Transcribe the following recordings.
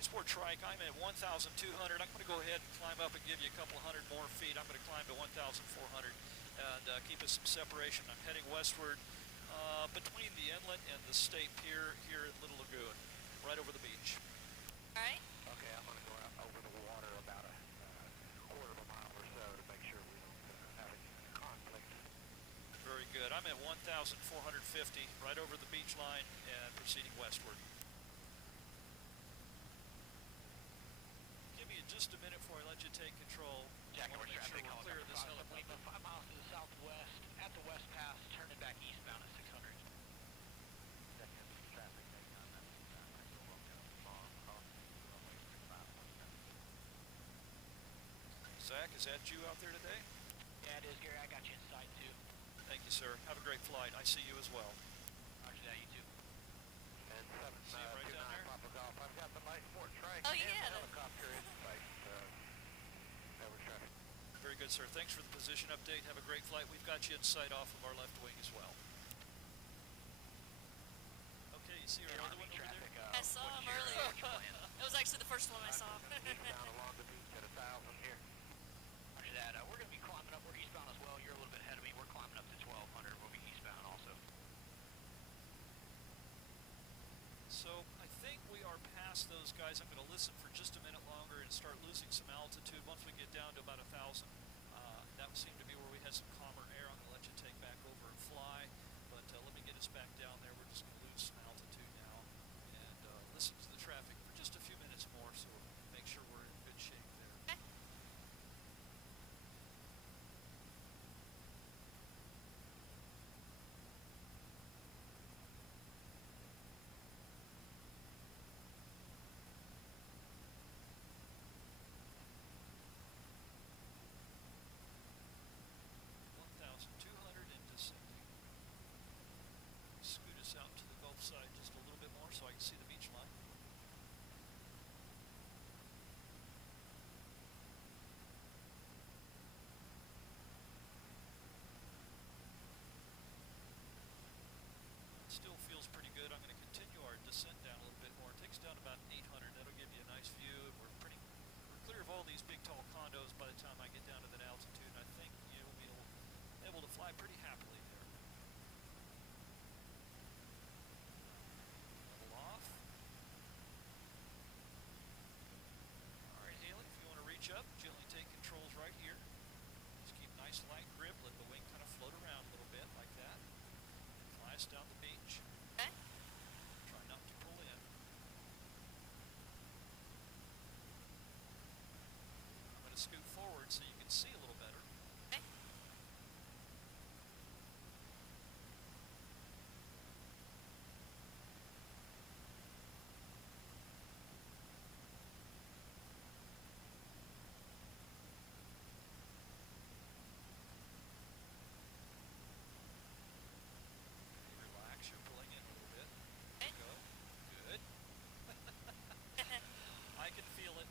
Sport trike. I'm at 1,200. I'm going to go ahead and climb up and give you a couple hundred more feet. I'm going to climb to 1,400 and keep us some separation. I'm heading westward between the inlet and the state pier here at Little Lagoon, right over the beach. All right. Okay, I'm going to go out over the water about a quarter of a mile or so to make sure we don't have any conflict. Very good. I'm at 1,450, right over the beach line and proceeding westward. Give me just a minute before I let you take control. Jack, I want to make sure we're clear of this helicopter. 5 miles to the southwest, at the west pass, turning back eastbound at 600. Zach, is that you out there today? Yeah, it is, Gary. I got you inside, too. Thank you, sir. Have a great flight. I see you as well. Roger that, you too. And See you right down there. Papa Golf. I've got the light sport trike Oh, and yeah. the helicopter in sight. That was traffic. Very good, sir. Thanks for the position update. Have a great flight. We've got you in sight off of our left wing as well. Okay, you see our other one over there? I saw him earlier. That was actually the first one I saw. Eastbound along the beach at 1,000 here. Roger that. We're going to be climbing up. We're eastbound as well. You're a little bit ahead of me. We're climbing up to 1,200. We'll be eastbound also. So I think we are past those guys. I'm going to listen for just a minute longer and start losing some altitude. Once we get down to about 1,000, that would seem to be where we had some calmer air. I'm going to let you take back over and fly, but let me get us back down there. We're just going to lose some altitude now and listen to the traffic for just a few minutes more, so make sure we're in good shape there. Okay. Scoot us out to the Gulf side just a little bit more so I can see the beach line. It still feels pretty good. I'm going to continue our descent down a little bit more. It takes down about 800. That'll give you a nice view. We're clear of all these big tall condos by the time I get down to that altitude. I think you'll be able to fly pretty happily there. Level off. All right, Haley, if you want to reach up, gently take controls right here. Just keep nice light grip. Let the wing kind of float around a little bit like that. Fly us down the beach. Okay. Try not to pull in. I'm going to scoot forward so you can see a little better. Okay. Relax, you're pulling in a little bit. Okay. Go. Good. I can feel it.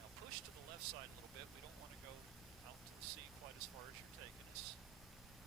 Now push to the left side a little bit. We don't want to go out to the sea quite as far as you're taking us.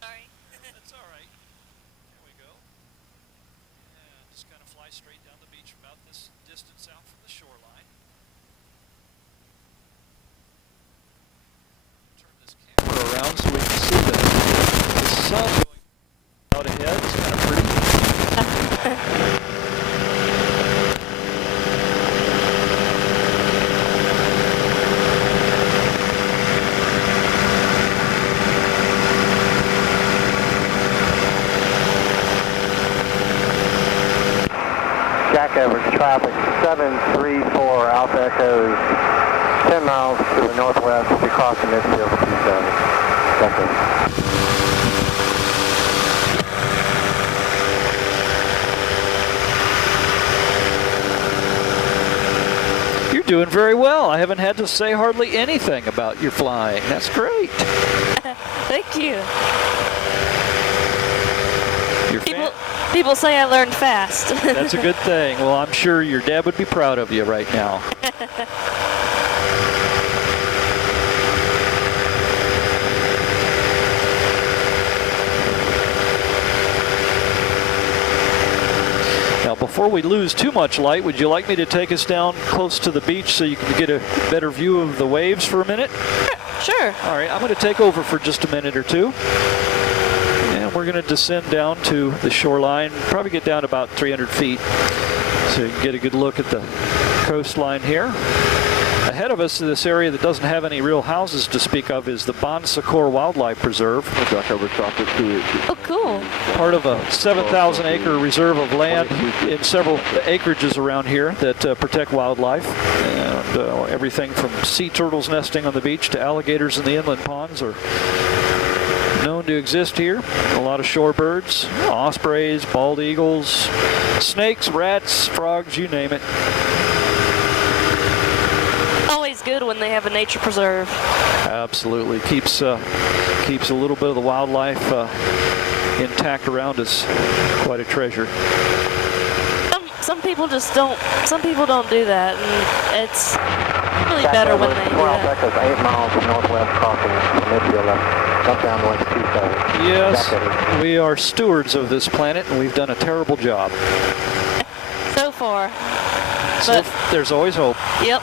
Sorry. That's all right. There we go. And just kind of fly straight down the beach about this distance out from the shoreline. Turn this camera around so we can see the sun going out ahead. It's kind of pretty. Jack average traffic 734 Alpha Echoes 10 miles to the northwest across the midfield to 27. Jack You're doing very well. I haven't had to say hardly anything about your flying. That's great. Thank you. Your People say I learned fast. That's a good thing. Well, I'm sure your dad would be proud of you right now. before we lose too much light, would you like me to take us down close to the beach so you can get a better view of the waves for a minute? Sure. All right, I'm going to take over for just a minute or two. And we're going to descend down to the shoreline, probably get down about 300 feet so you can get a good look at the coastline here. Ahead of us, this area that doesn't have any real houses to speak of is the Bon Secours Wildlife Preserve. Oh, cool. Part of a 7,000 acre reserve of land in several acreages around here that protect wildlife. And everything from sea turtles nesting on the beach to alligators in the inland ponds are known to exist here. A lot of shorebirds, ospreys, bald eagles, snakes, rats, frogs, you name it. Always good when they have a nature preserve. Absolutely. Keeps a little bit of the wildlife intact around us. Quite a treasure. Some people just don't. Some people don't do that, and it's really better when they do that. Echoes 8 miles northwest crossing midfield left. Jump down to 127. Yes, we are stewards of this planet, and we've done a terrible job. So far. So But there's always hope. yep.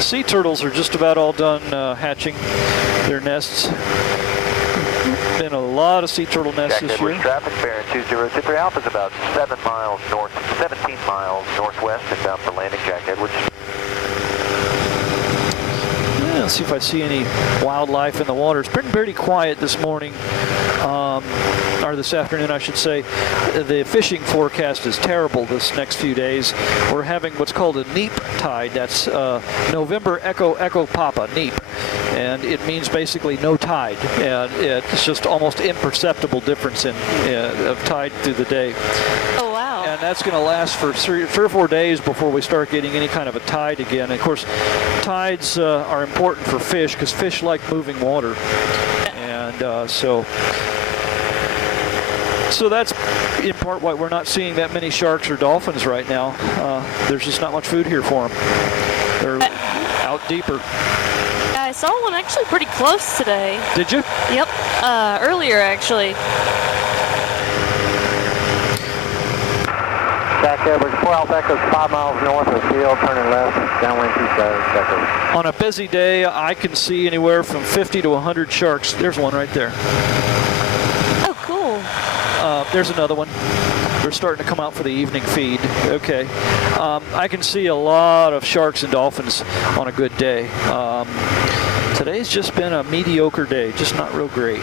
Sea turtles are just about all done hatching their nests. Been a lot of sea turtle nests this year. Traffic bearing 2023 Alpha is about 17 miles northwest and bound for landing, Jack Edwards. Yeah, let's see if I see any wildlife in the water. It's been pretty quiet this morning, or this afternoon, I should say. The fishing forecast is terrible this next few days. We're having what's called a neap tide. That's November Echo Echo Papa, neap. And it means basically no tide. And it's just almost imperceptible difference of tide through the day. Oh, wow. And that's going to last for 3 or 4 days before we start getting any kind of a tide again. And of course, tides are important for fish because fish like moving water. And so that's in part why we're not seeing that many sharks or dolphins right now. There's just not much food here for them. They're out deeper. I saw one actually pretty close today. Did you? Yep. Earlier, actually. Jack Edwards, 4 Alpha Echoes 5 miles north of the field, turning left, downwind 27, Jack Edwards. On a busy day, I can see anywhere from 50 to 100 sharks. There's one right there. Oh, cool. There's another one. They're starting to come out for the evening feed. Okay. I can see a lot of sharks and dolphins on a good day. Today's just been a mediocre day, just not real great.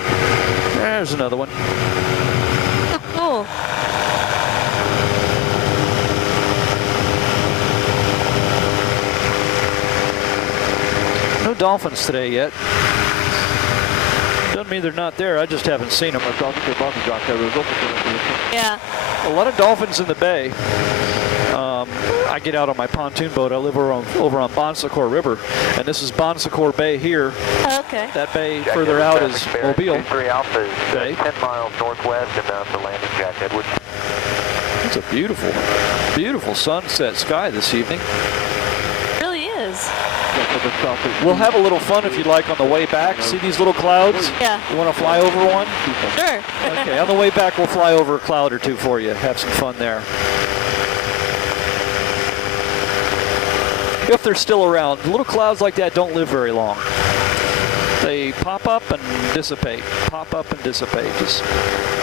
There's another one. Oh, cool. No dolphins today yet. Doesn't mean they're not there, I just haven't seen them. Yeah. A lot of dolphins in the bay. I get out on my pontoon boat. I live over on Bon Secours River, and this is Bon Secours Bay here. Oh, okay. That bay Jack further Edwards, out is traffic bearing Mobile. 23 Alpha is Okay. 10 miles northwest and bound for landing, Jack Edwards. It's a beautiful, beautiful sunset sky this evening. It really is. We'll have a little fun if you'd like on the way back. See these little clouds? Yeah. You want to fly over one? Sure. Okay, on the way back we'll fly over a cloud or two for you. Have some fun there. If they're still around. Little clouds like that don't live very long. They pop up and dissipate. Pop up and dissipate. Just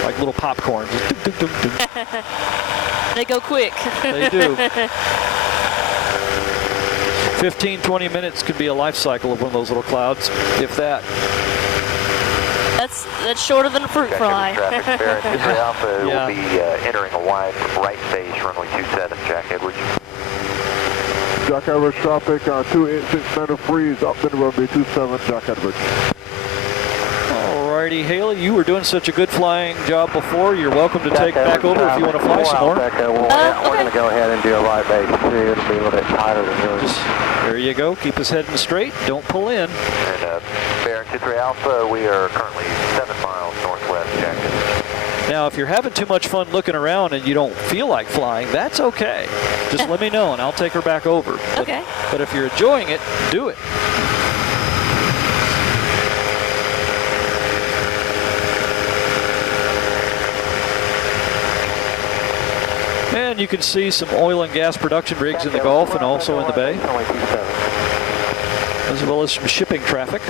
like little popcorn. Just doom, doom, doom, doom. They go quick. They do. 15, 20 minutes could be a life cycle of one of those little clouds, if that. That's shorter than a fruit Jack fly. Edwards, traffic bearing 23 Alpha Yeah. will be entering a wide right face, runway 27, Jack Edwards. Jack Edwards traffic, 286 meter freeze, up in runway 27, Jack Edwards. Alrighty, Haley, you were doing such a good flying job before. You're welcome to take back over if you want to fly some more. We're going to go ahead and do a right base too. It'll be a little bit tighter than yours. Just, there you go. Keep us heading straight. Don't pull in. And bearing 23 Alpha, we are currently 7 miles northwest, Jack Edwards. Now, if you're having too much fun looking around and you don't feel like flying, that's okay. Just let me know and I'll take her back over. Okay. But if you're enjoying it, do it. And you can see some oil and gas production rigs in the Gulf and also in the Bay, as well as some shipping traffic.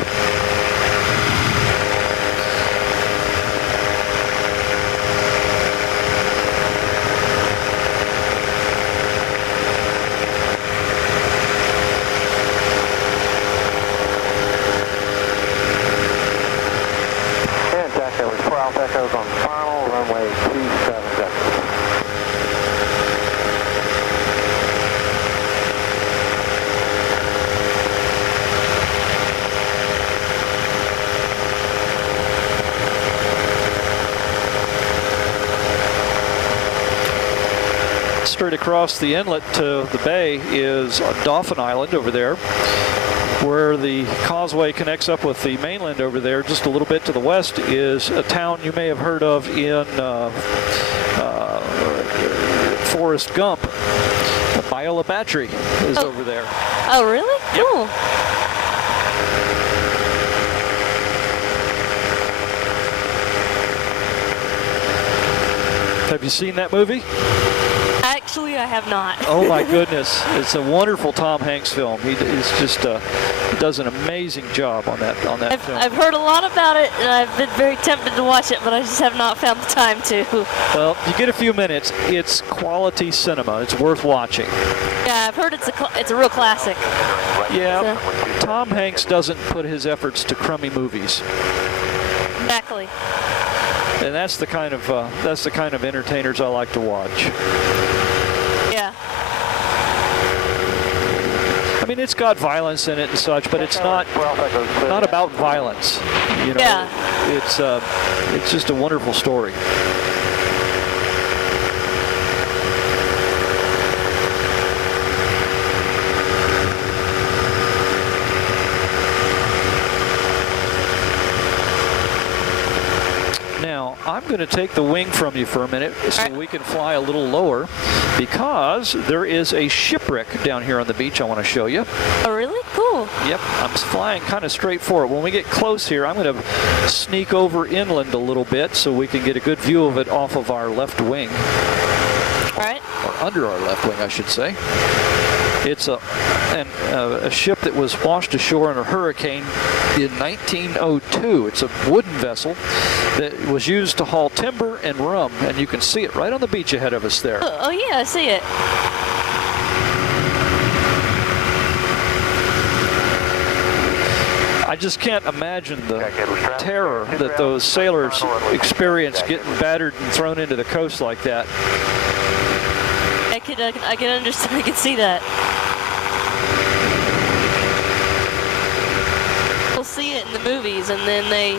And Jack Edwards, 4 Alpha Echoes on final, runway 27 Jack. Straight across the inlet to the bay is Dauphin Island over there, where the causeway connects up with the mainland over there. Just a little bit to the west is a town you may have heard of in Forrest Gump. Biola Battery is over there. Oh, really? Yep. Cool. Have you seen that movie? Actually, I have not. Oh my goodness, it's a wonderful Tom Hanks film. He is just he does an amazing job on that film. I've heard a lot about it, and I've been very tempted to watch it, but I just have not found the time to. Well, you get a few minutes. It's quality cinema. It's worth watching. Yeah, I've heard it's a real classic. Yeah, Tom Hanks doesn't put his efforts to crummy movies. Exactly. And that's the kind of entertainers I like to watch. Yeah. I mean, it's got violence in it and such, but it's not about violence. You know, Yeah. It's just a wonderful story. Now, I'm going to take the wing from you for a minute so we can fly a little lower, because there is a shipwreck down here on the beach I want to show you. Oh, really? Cool. Yep, I'm flying kind of straight for it. When we get close here, I'm going to sneak over inland a little bit so we can get a good view of it off of our left wing. All right. Or under our left wing, I should say. It's a ship that was washed ashore in a hurricane in 1902. It's a wooden vessel that was used to haul timber and rum, and you can see it right on the beach ahead of us there. Oh yeah, I see it. I just can't imagine the terror that those sailors experienced getting battered and thrown into the coast like that. I can understand. I can see that. We'll see it in the movies, and then they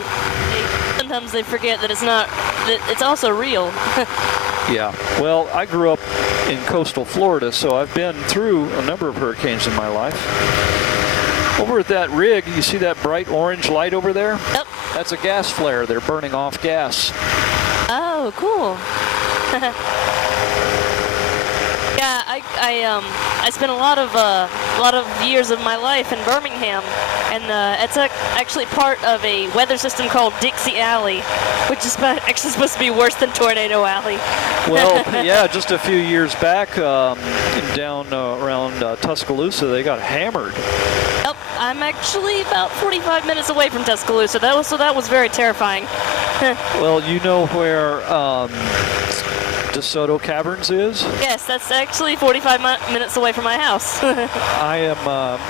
sometimes they forget that it's also real. Yeah. Well, I grew up in coastal Florida, so I've been through a number of hurricanes in my life. Over at that rig, you see that bright orange light over there? Yep. That's a gas flare. They're burning off gas. Oh, cool. Yeah, I spent a lot of years of my life in Birmingham, and it's actually part of a weather system called Dixie Alley, which is actually supposed to be worse than Tornado Alley. Well, yeah, just a few years back, down around Tuscaloosa, they got hammered. Yep, I'm actually about 45 minutes away from Tuscaloosa. That was very terrifying. Well, you know where DeSoto Caverns is? Yes, that's actually 45 minutes away from my house. I am,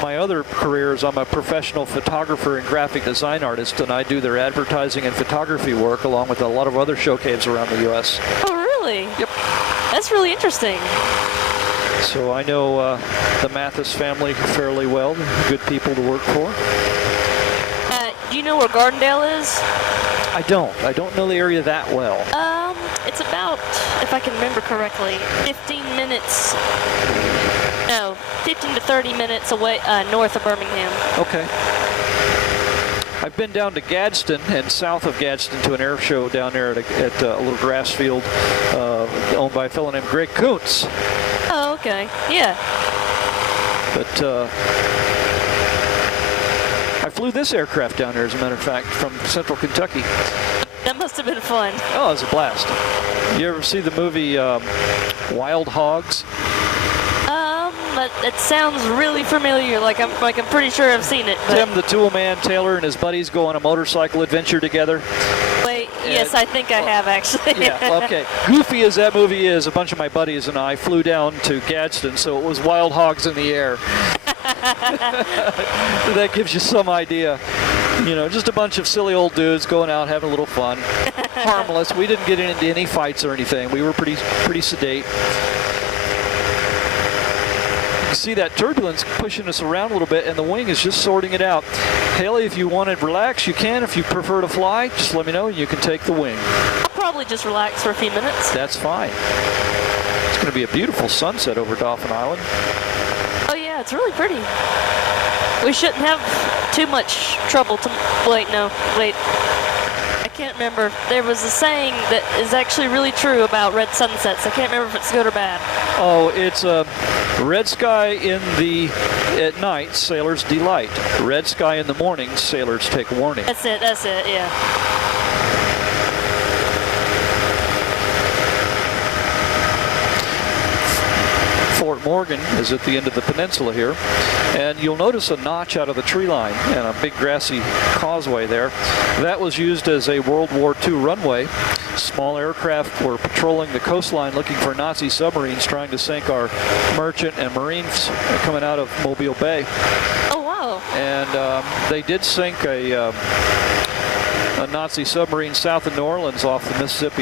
my other career is I'm a professional photographer and graphic design artist, and I do their advertising and photography work along with a lot of other showcases around the U.S. Oh, really? Yep. That's really interesting. So I know the Mathis family fairly well. Good people to work for. Do you know where Gardendale is? I don't know the area that well. It's about, if I can remember correctly, 15 to 30 minutes away, north of Birmingham. Okay. I've been down to Gadsden and south of Gadsden to an air show down there at a little grass field owned by a fellow named Greg Kuntz. Oh, okay. Yeah. But I flew this aircraft down there, as a matter of fact, from central Kentucky. That must have been fun. Oh, it was a blast. You ever see the movie Wild Hogs? It sounds really familiar. Like I'm pretty sure I've seen it. But... Tim the Toolman Taylor and his buddies go on a motorcycle adventure together. Wait, yes, I think I have actually. Yeah, okay. Goofy as that movie is, a bunch of my buddies and I flew down to Gadsden, so it was Wild Hogs in the air. That gives you some idea. You know, just a bunch of silly old dudes going out having a little fun. Harmless. We didn't get into any fights or anything. We were pretty sedate. You see that turbulence pushing us around a little bit, and the wing is just sorting it out. Haley, if you want to relax, you can. If you prefer to fly, just let me know and you can take the wing. I'll probably just relax for a few minutes. That's fine. It's going to be a beautiful sunset over Dauphin Island. Oh yeah, it's really pretty. We shouldn't have too much trouble to... Wait. I can't remember. There was a saying that is actually really true about red sunsets. I can't remember if it's good or bad. Oh, it's a red sky at night, sailors delight. Red sky in the morning, sailors take warning. That's it, yeah. Fort Morgan is at the end of the peninsula here, and you'll notice a notch out of the tree line and a big grassy causeway there. That was used as a World War II runway. Small aircraft were patrolling the coastline looking for Nazi submarines trying to sink our merchant and marines coming out of Mobile Bay. Oh, wow. And they did sink a Nazi submarine south of New Orleans off the Mississippi